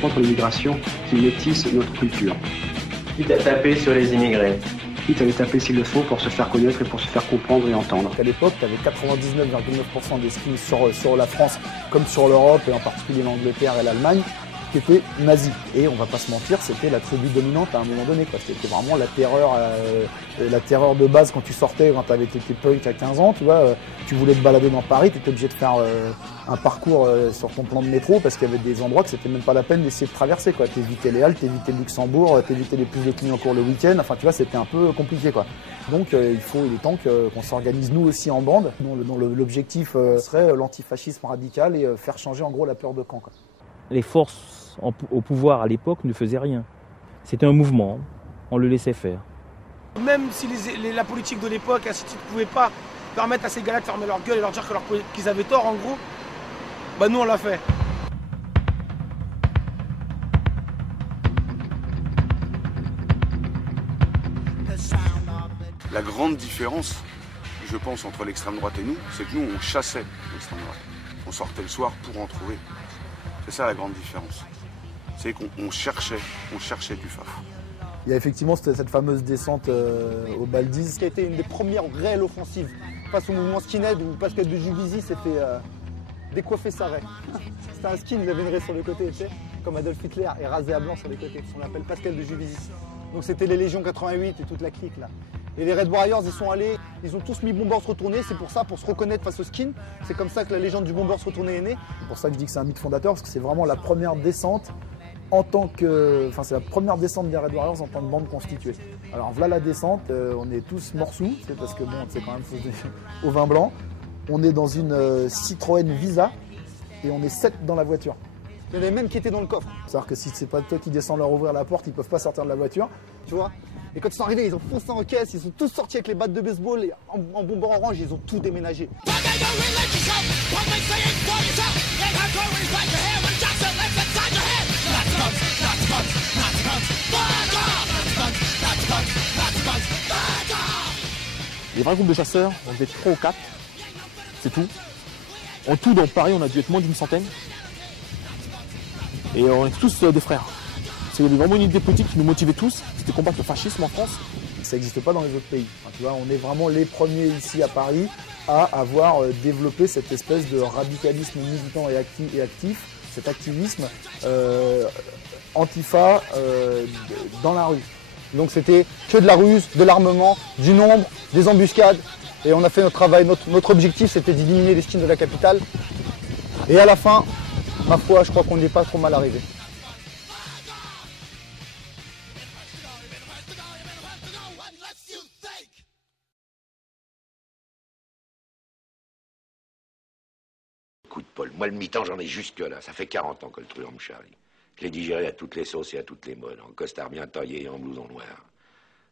contre l'immigration qui métisse notre culture. Quitte à taper sur les immigrés. Quitte à les taper s'il le faut pour se faire connaître et pour se faire comprendre et entendre. À l'époque, tu avais 99,9% des skins sur la France, comme sur l'Europe, et en particulier l'Angleterre et l'Allemagne, qui étaient nazis. Et on va pas se mentir, c'était la tribu dominante à un moment donné, quoi. C'était vraiment la terreur de base quand tu sortais, quand tu avais été punk à 15 ans, tu vois. Tu voulais te balader dans Paris, tu étais obligé de faire un parcours sur ton plan de métro parce qu'il y avait des endroits que c'était même pas la peine d'essayer de traverser, quoi. T'évitais les halles, t'évitais Luxembourg, t'évitais les plus de Clignancourt le week-end. Enfin, tu vois, c'était un peu compliqué, quoi. Donc, il est temps qu'on s'organise nous aussi en bande. Dont l'objectif serait l'antifascisme radical et faire changer en gros la peur de camp, quoi. Les forces au pouvoir à l'époque ne faisaient rien. C'était un mouvement, on le laissait faire. Même si la politique de l'époque, ainsi de suite, ne pouvait pas permettre à ces gars-là de fermer leur gueule et leur dire qu'ils avaient tort, en gros, bah nous on l'a fait. La grande différence, je pense, entre l'extrême droite et nous, c'est que nous, on chassait l'extrême droite. On sortait le soir pour en trouver. C'est ça la grande différence. C'est qu'on cherchait du faf. Il y a effectivement cette fameuse descente au Baldiz, qui a été une des premières réelles offensives face au mouvement skinhead où Pascal de Juvisy s'est fait décoiffer sa raie. C'était un skin, il avait une raie sur le côté, tu sais, comme Adolf Hitler, et rasé à blanc sur les côtés. On l'appelle Pascal de Juvisy. Donc c'était les Légions 88 et toute la clique là. Et les Red Warriors, ils sont allés, ils ont tous mis Bombers retourné, c'est pour ça, pour se reconnaître face au skin. C'est comme ça que la légende du Bombers retourné est née. C'est pour ça que je dis que c'est un mythe fondateur, parce que c'est vraiment la première descente en tant que... Enfin, c'est la première descente des Red Warriors en tant que bande constituée. Alors voilà la descente, on est tous morceaux, c'est parce que bon, c'est quand même au vin blanc. On est dans une Citroën Visa et on est 7 dans la voiture. Il y en avait même qui étaient dans le coffre. C'est-à-dire que si c'est pas toi qui descends leur ouvrir la porte, ils peuvent pas sortir de la voiture. Tu vois. Et quand ils sont arrivés, ils ont foncé en caisse, ils sont tous sortis avec les battes de baseball et en bomber orange, ils ont tout déménagé. Les vrais groupes de chasseurs, on devait être 3 ou 4, c'est tout. En tout, dans Paris, on a dû être moins d'une centaine. Et on est tous des frères. C'est vraiment une idée politique qui nous motivait tous, c'était combattre le fascisme en France. Ça n'existe pas dans les autres pays. Enfin, tu vois, on est vraiment les premiers ici à Paris à avoir développé cette espèce de radicalisme militant et actif, cet activisme antifa dans la rue. Donc c'était que de la ruse, de l'armement, du nombre, des embuscades. Et on a fait notre travail, notre objectif c'était d'éliminer les skins de la capitale. Et à la fin, ma foi, je crois qu'on n'est pas trop mal arrivé. Écoute, Paul, moi le mi-temps j'en ai jusque là. Ça fait 40 ans que le truand me charrie. Je l'ai digéré à toutes les sauces et à toutes les modes, en costard bien taillé et en blouson noir.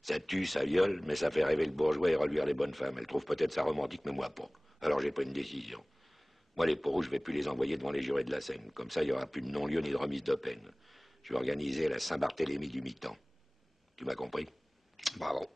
Ça tue, ça viole, mais ça fait rêver le bourgeois et reluire les bonnes femmes. Elle trouve peut-être ça romantique, mais moi pas. Alors j'ai pris une décision. Moi les peaux rouges, je vais plus les envoyer devant les jurés de la Seine. Comme ça, il n'y aura plus de non-lieu ni de remise de peine. Je vais organiser la Saint-Barthélemy du mi-temps. Tu m'as compris? Bravo.